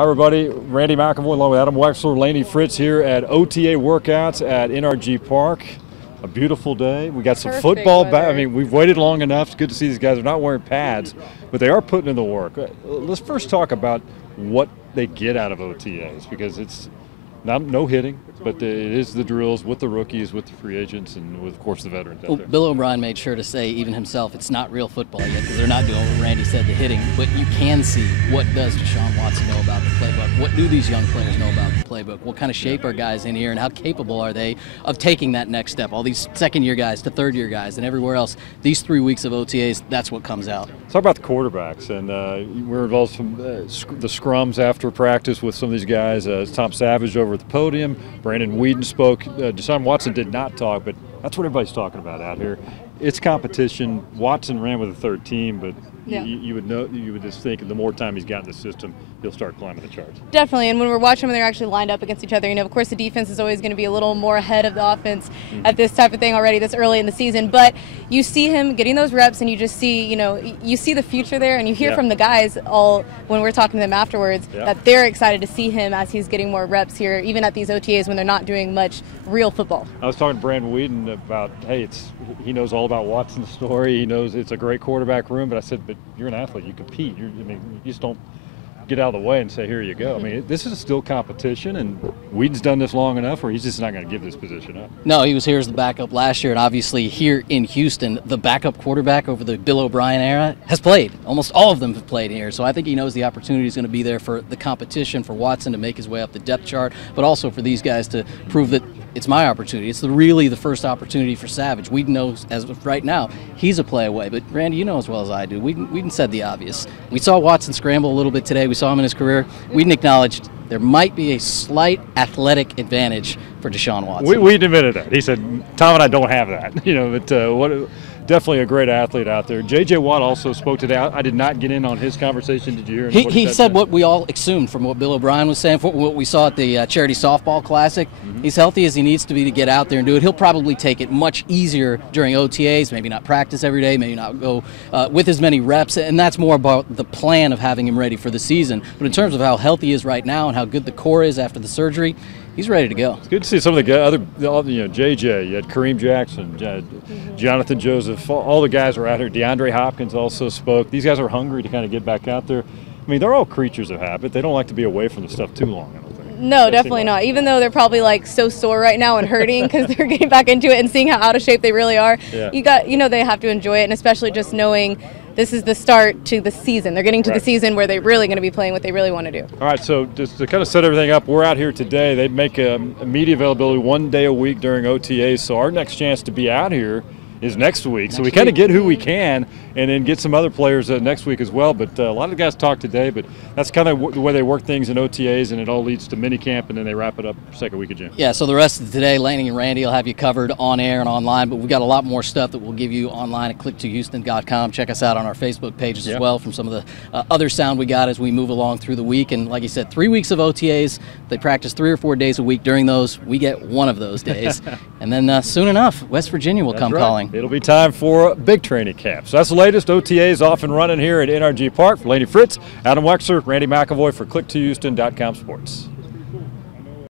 Hi everybody, Randy McAvoy along with Adam Wex Lainie, Fritz here at OTA workouts at NRG Park. A beautiful day. We got some football back. I mean, we've waited long enough. It's good to see these guys. They're not wearing pads, but they are putting in the work. Let's first talk about what they get out of OTAs, because it's no hitting, but it is the drills with the rookies, with the free agents, and with, of course, the veterans out there. Bill O'Brien made sure to say, even himself, it's not real football yet because they're not doing what Randy said, the hitting. But you can see, what does Deshaun Watson know about the playbook? What do these young players know about the playbook? What kind of shape are guys in here, and how capable are they of taking that next step? All these second-year guys to third-year guys and everywhere else, these 3 weeks of OTAs, that's what comes out. Talk about the quarterbacks, and we're involved in the scrums after practice with some of these guys. Tom Savage over at the podium. Brandon Weeden spoke. Deshaun Watson did not talk, but that's what everybody's talking about out here. It's competition. Watson ran with a third team, but yeah. you would just think the more time he's got in the system, he'll start climbing the charts. Definitely, and when we're watching them, they're actually lined up against each other. Of course, the defense is always going to be a little more ahead of the offense at this type of thing already this early in the season. But you see him getting those reps, and you just see, you see the future there, and you hear from the guys all when we're talking to them afterwards that they're excited to see him as he's getting more reps here, even at these OTAs when they're not doing much real football. I was talking to Brandon Weeden about, hey, he knows all about Watson's story. He knows it's a great quarterback room, but I said, but you're an athlete. You compete. You just don't get out of the way and say, here you go. I mean, this is still competition, and Weeden's done this long enough where he's just not going to give this position up. No, he was here as the backup last year, and obviously here in Houston, the backup quarterback over the Bill O'Brien era has played. Almost all of them have played here, so I think he knows the opportunity is going to be there for the competition, for Watson to make his way up the depth chart, but also for these guys to prove that it's my opportunity. It's really the first opportunity for Savage. Weeden knows, as of right now, he's a play away. But, Randy, you know as well as I do, Weeden said the obvious. We saw Watson scramble a little bit today. We saw him in his career. Weeden acknowledged there might be a slight athletic advantage for Deshaun Watson. Weeden admitted that. He said, Tom and I don't have that. Definitely a great athlete out there. J.J. Watt also spoke today. I did not get in on his conversation. Did you hear him? He said what we all assumed from what Bill O'Brien was saying, from what we saw at the Charity Softball Classic. He's healthy as he needs to be to get out there and do it. He'll probably take it much easier during OTAs, maybe not practice every day, maybe not go with as many reps, and that's more about the plan of having him ready for the season. But in terms of how healthy he is right now and how good the core is after the surgery, he's ready to go. It's good to see some of the other, JJ, you had Kareem Jackson, Jonathan Joseph, all the guys were out here. DeAndre Hopkins also spoke. These guys are hungry to kind of get back out there. I mean, they're all creatures of habit. They don't like to be away from the stuff too long, I don't think. No, definitely not. Even though they're probably so sore right now and hurting because they're getting back into it and seeing how out of shape they really are. Yeah. They have to enjoy it, and especially just knowing this is the start to the season. They're getting to the season where they're really going to be playing what they really want to do. All right, so just to kind of set everything up, we're out here today. They make a media availability 1 day a week during OTAs, so our next chance to be out here is next week. So we kind of get who we can and then get some other players next week as well. But a lot of the guys talk today, but that's kind of the way they work things in OTAs, and it all leads to minicamp, and then they wrap it up second week of gym. Yeah, so the rest of today, Lainie and Randy will have you covered on air and online, but we've got a lot more stuff that we'll give you online at click2houston.com. Check us out on our Facebook pages as well from some of the other sound we got as we move along through the week. And like you said, 3 weeks of OTAs. They practice 3 or 4 days a week. During those, we get one of those days. And then soon enough, West Virginia will come calling. It'll be time for a big training camp. So that's the latest. OTAs off and running here at NRG Park. For Lainie, Fritz, Adam Wexler, Randy McAvoy for click2houston.com Sports.